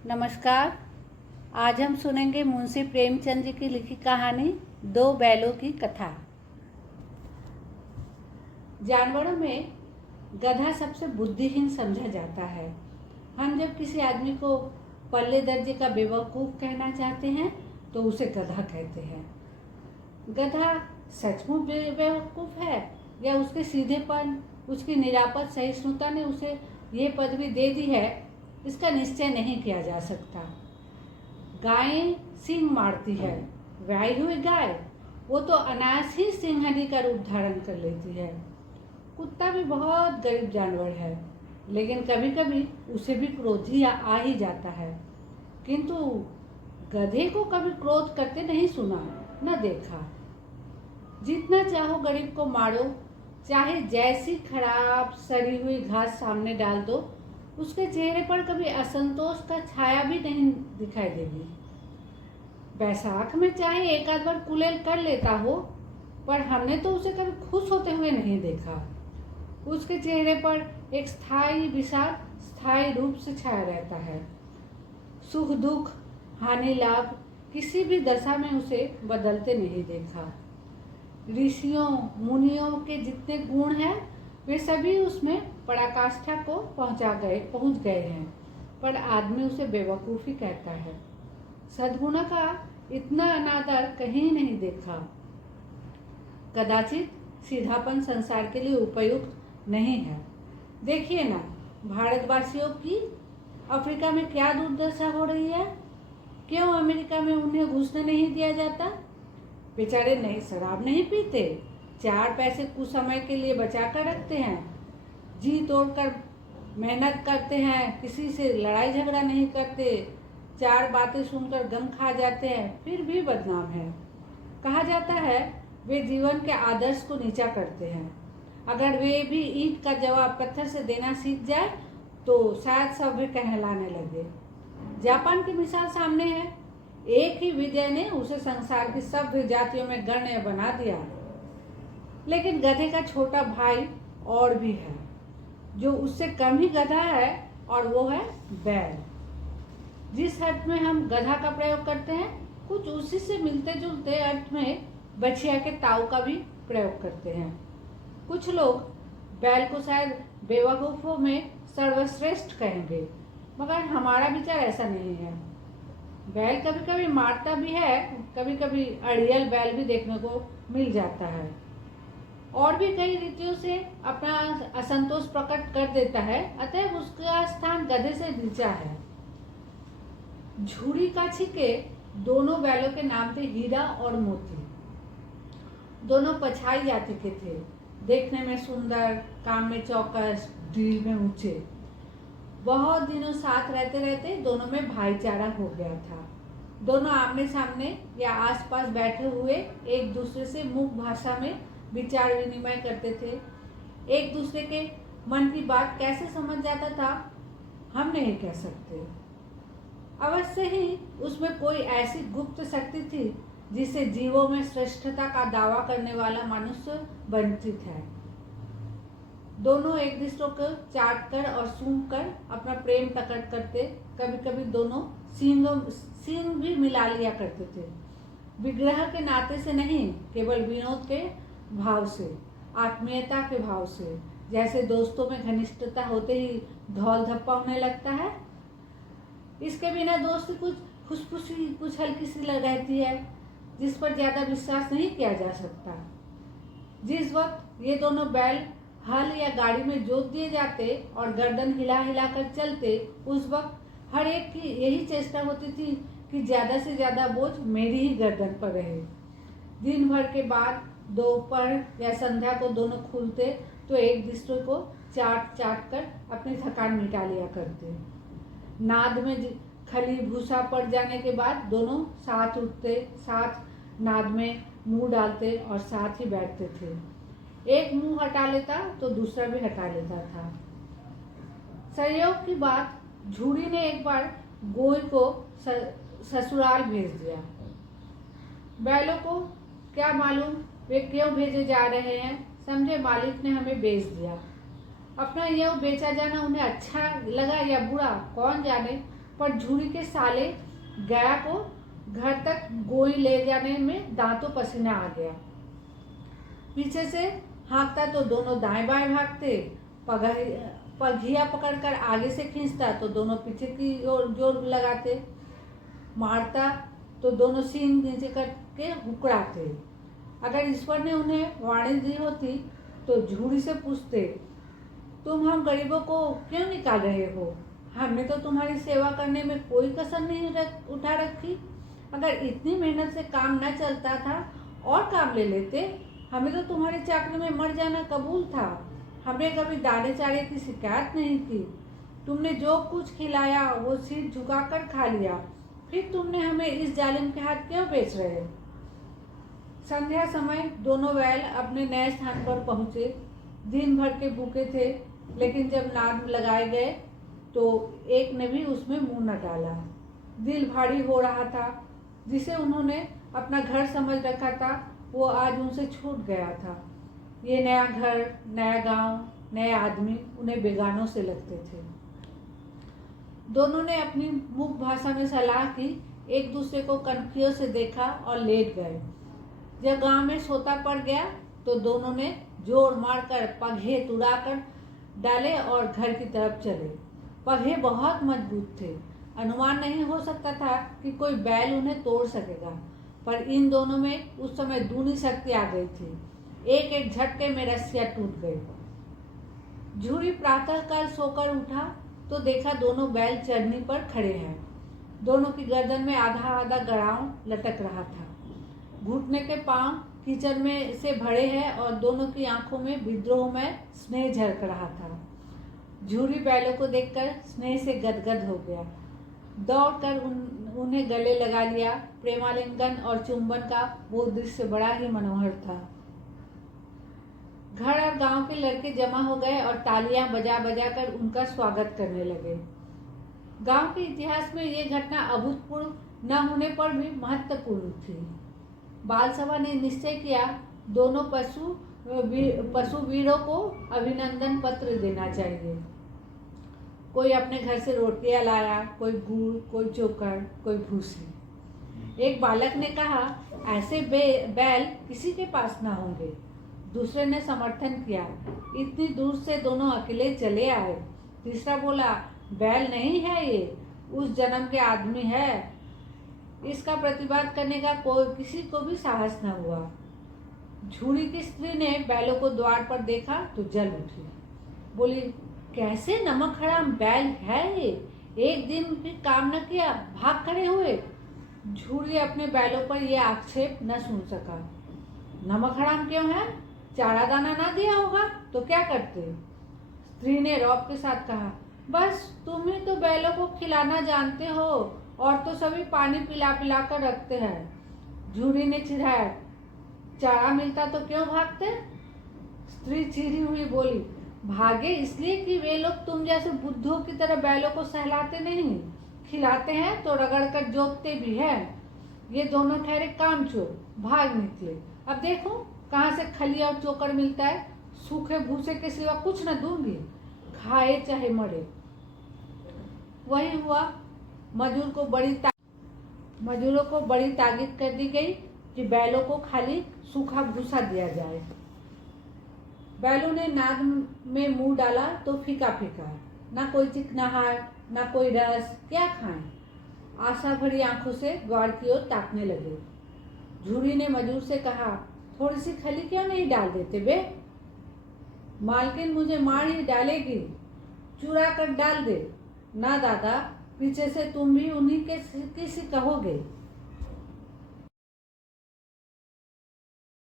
नमस्कार। आज हम सुनेंगे मुंशी प्रेमचंद जी की लिखी कहानी दो बैलों की कथा। जानवरों में गधा सबसे बुद्धिहीन समझा जाता है। हम जब किसी आदमी को पल्ले दर्जे का बेवकूफ़ कहना चाहते हैं तो उसे गधा कहते हैं। गधा सचमुच बेवकूफ़ है या उसके सीधेपन, उसकी निरापद सहिष्णुता ने उसे ये पदवी दे दी है, इसका निश्चय नहीं किया जा सकता। गायें सींग मारती है, व्याई हुई गाय वो तो अनायास ही सिंहनी का रूप धारण कर लेती है। कुत्ता भी बहुत गरीब जानवर है, लेकिन कभी कभी उसे भी क्रोध ही आ ही जाता है। किंतु गधे को कभी क्रोध करते नहीं सुना, न देखा। जितना चाहो गरीब को मारो, चाहे जैसी खराब सड़ी हुई घास सामने डाल दो, उसके चेहरे पर कभी असंतोष का छाया भी नहीं दिखाई देगी। बैसाख में चाहे एक आध बार कुलेल कर लेता हो, पर हमने तो उसे कभी खुश होते हुए नहीं देखा। उसके चेहरे पर एक स्थायी विषाद स्थायी रूप से छाया रहता है। सुख दुख हानि लाभ किसी भी दशा में उसे बदलते नहीं देखा। ऋषियों मुनियों के जितने गुण हैं वे सभी उसमें पराकाष्ठा को पहुंच गए हैं, पर आदमी उसे बेवकूफ़ी कहता है। सद्गुण का इतना अनादर कहीं नहीं देखा। कदाचित सीधापन संसार के लिए उपयुक्त नहीं है। देखिए ना, भारतवासियों की अफ्रीका में क्या दुर्दशा हो रही है। क्यों अमेरिका में उन्हें घुसने नहीं दिया जाता? बेचारे नई शराब नहीं पीते, 4 पैसे कुछ समय के लिए बचा कर रखते हैं, जी तोड़कर मेहनत करते हैं, किसी से लड़ाई झगड़ा नहीं करते, 4 बातें सुनकर गम खा जाते हैं, फिर भी बदनाम है। कहा जाता है वे जीवन के आदर्श को नीचा करते हैं। अगर वे भी ईंट का जवाब पत्थर से देना सीख जाए तो शायद सभ्य कहलाने लगे। जापान की मिसाल सामने है। एक ही विजय ने उसे संसार की सभ्य जातियों में गण्य बना दिया। लेकिन गधे का छोटा भाई और भी है, जो उससे कम ही गधा है, और वो है बैल। जिस अर्थ में हम गधा का प्रयोग करते हैं, कुछ उसी से मिलते जुलते अर्थ में बछिया के ताऊ का भी प्रयोग करते हैं। कुछ लोग बैल को शायद बेवकूफ़ों में सर्वश्रेष्ठ कहेंगे, मगर हमारा विचार ऐसा नहीं है। बैल कभी कभी मारता भी है, कभी कभी अड़ियल बैल भी देखने को मिल जाता है, और भी कई रीतियों से अपना असंतोष प्रकट कर देता है। अतः उसका स्थान गधे से नीचा है। झूड़ी काछी के दोनों बैलों के नाम थे हीरा और मोती। दोनों पछाई जाति के थे, देखने में सुंदर, काम में चौकस, ढील में ऊंचे। बहुत दिनों साथ रहते रहते दोनों में भाईचारा हो गया था। दोनों आमने सामने या आसपास बैठे हुए एक दूसरे से मुख भाषा में विचार विनिमय करते थे। एक दूसरे के मन की बात कैसे समझ जाता था, हम नहीं कह सकते। अवश्य ही उसमें कोई ऐसी गुप्त शक्ति थी जिससे जीवों में श्रेष्ठता का दावा करने वाला मनुष्य वंचित है। दोनों एक दूसरे को चाट कर और सूंघ कर अपना प्रेम प्रकट करते। कभी कभी दोनों सींग भी मिला लिया करते थे। विग्रह के नाते से नहीं, केवल विनोद के भाव से, आत्मीयता के भाव से। जैसे दोस्तों में घनिष्ठता होते ही धौल धप्पा होने लगता है, इसके बिना दोस्ती कुछ खुशफुशी, कुछ हल्की सी रहती है, जिस पर ज़्यादा विश्वास नहीं किया जा सकता। जिस वक्त ये दोनों बैल हल या गाड़ी में जोत दिए जाते और गर्दन हिला हिला कर चलते, उस वक्त हर एक की यही चेष्टा होती थी कि ज़्यादा से ज़्यादा बोझ मेरी ही गर्दन पर रहे। दिन भर के बाद दोपहर या संध्या को दोनों खुलते तो एक दूसरे को चाट चाट कर अपनी थकान मिटा लिया करते। नाद में खली भूसा पड़ जाने के बाद दोनों साथ उठते, साथ नाद में मुंह डालते और साथ ही बैठते थे। एक मुंह हटा लेता तो दूसरा भी हटा लेता था। संयोग की बात, झूड़ी ने एक बार गोई को ससुराल भेज दिया। बैलों को क्या मालूम वे क्यों भेजे जा रहे हैं, समझे मालिक ने हमें बेच दिया। अपना यह बेचा जाना उन्हें अच्छा लगा या बुरा कौन जाने, पर झूरी के साले गाय को घर तक गोई ले जाने में दांतों पसीना आ गया। पीछे से हाँकता तो दोनों दाएं बाएं भागते, पघिया पकड़कर आगे से खींचता तो दोनों पीछे की ओर जोर लगाते, मारता तो दोनों सींग नीचे करके हुकड़ाते। अगर ईश्वर ने उन्हें वाणी दी होती तो झूरी से पूछते, तुम हम गरीबों को क्यों निकाल रहे हो? हमने तो तुम्हारी सेवा करने में कोई कसर नहीं उठा रखी। अगर इतनी मेहनत से काम न चलता था और काम ले लेते। हमें तो तुम्हारी चाकरी में मर जाना कबूल था। हमें कभी दाने चारे की शिकायत नहीं थी। तुमने जो कुछ खिलाया वो सिर झुकाकर खा लिया, फिर तुमने हमें इस जालिम के हाथ क्यों बेच रहे? संध्या समय दोनों बैल अपने नए स्थान पर पहुंचे। दिन भर के भूखे थे, लेकिन जब नाद लगाए गए तो एक ने भी उसमें मुंह न डाला। दिल भारी हो रहा था। जिसे उन्होंने अपना घर समझ रखा था वो आज उनसे छूट गया था। ये नया घर, नया गांव, नए आदमी उन्हें बेगानों से लगते थे। दोनों ने अपनी मुख भाषा में सलाह की, एक दूसरे को कनखियों से देखा और लेट गए। जब गांव में सोता पड़ गया तो दोनों ने जोर मारकर पघे तुड़ाकर डाले और घर की तरफ चले। पघे बहुत मजबूत थे। अनुमान नहीं हो सकता था कि कोई बैल उन्हें तोड़ सकेगा, पर इन दोनों में उस समय दूनी शक्ति आ गई थी। एक एक झटके में रस्सियां टूट गई। झूरी प्रातःकाल सोकर उठा तो देखा दोनों बैल चरनी पर खड़े हैं। दोनों की गर्दन में आधा आधा गड़ाव लटक रहा था। घुटने के पांव कीचड़ में से भरे हैं और दोनों की आंखों में विद्रोह में स्नेह झलक रहा था। झूरी बैलों को देखकर स्नेह से गदगद हो गया। दौड़कर उन्हें गले लगा लिया। प्रेमालिंगन और चुंबन का वो दृश्य बड़ा ही मनोहर था। घर और गांव के लड़के जमा हो गए और तालियां बजा बजा कर उनका स्वागत करने लगे। गांव के इतिहास में ये घटना अभूतपूर्व न होने पर भी महत्वपूर्ण थी। बाल सभा ने निश्चय किया दोनों पशु वीरों को अभिनंदन पत्र देना चाहिए। कोई अपने घर से रोटियां लाया, कोई गुड़, कोई चोकर, कोई भूसी। एक बालक ने कहा, ऐसे बैल किसी के पास ना होंगे। दूसरे ने समर्थन किया, इतनी दूर से दोनों अकेले चले आए। तीसरा बोला, बैल नहीं है ये, उस जन्म के आदमी है। इसका प्रतिवाद करने का किसी को भी साहस न हुआ। झूरी की स्त्री ने बैलों को द्वार पर देखा तो जल उठी। बोली, कैसे नमक हराम बैल है ये, एक दिन भी काम न किया, भाग खड़े हुए। झूरी अपने बैलों पर यह आक्षेप न सुन सका। नमक हराम क्यों है? चारा दाना ना दिया होगा तो क्या करते? स्त्री ने रौब के साथ कहा, बस तुम ही तो बैलों को खिलाना जानते हो, और तो सभी पानी पिला पिला कर रखते हैं। झूरी ने चिढ़ाया, चारा मिलता तो क्यों भागते? स्त्री चिढ़ी हुई बोली, भागे इसलिए कि वे लोग तुम जैसे बुद्धों की तरह बैलों को सहलाते नहीं, खिलाते हैं तो रगड़ कर जोतते भी हैं। ये दोनों ठहरे कामचोर, भाग निकले। अब देखो कहाँ से खली और चोकर मिलता है। सूखे भूसे के सिवा कुछ न दूंगी, खाए चाहे मरे। वही हुआ। मजूरों को बड़ी ताकीद कर दी गई कि बैलों को खाली सूखा भूसा दिया जाए। बैलों ने नाद में मुंह डाला तो फीका फीका, ना कोई चिकनाहट, ना कोई रस, क्या खाएं? आशा भरी आंखों से द्वार की ओर ताकने लगे। झूरी ने मजूर से कहा, थोड़ी सी खली क्यों नहीं डाल देते बे? मालकिन मुझे मार ही डालेगी, चुरा कर डाल दे। ना दादा, पीछे से तुम भी उन्हीं के किसी कहोगे।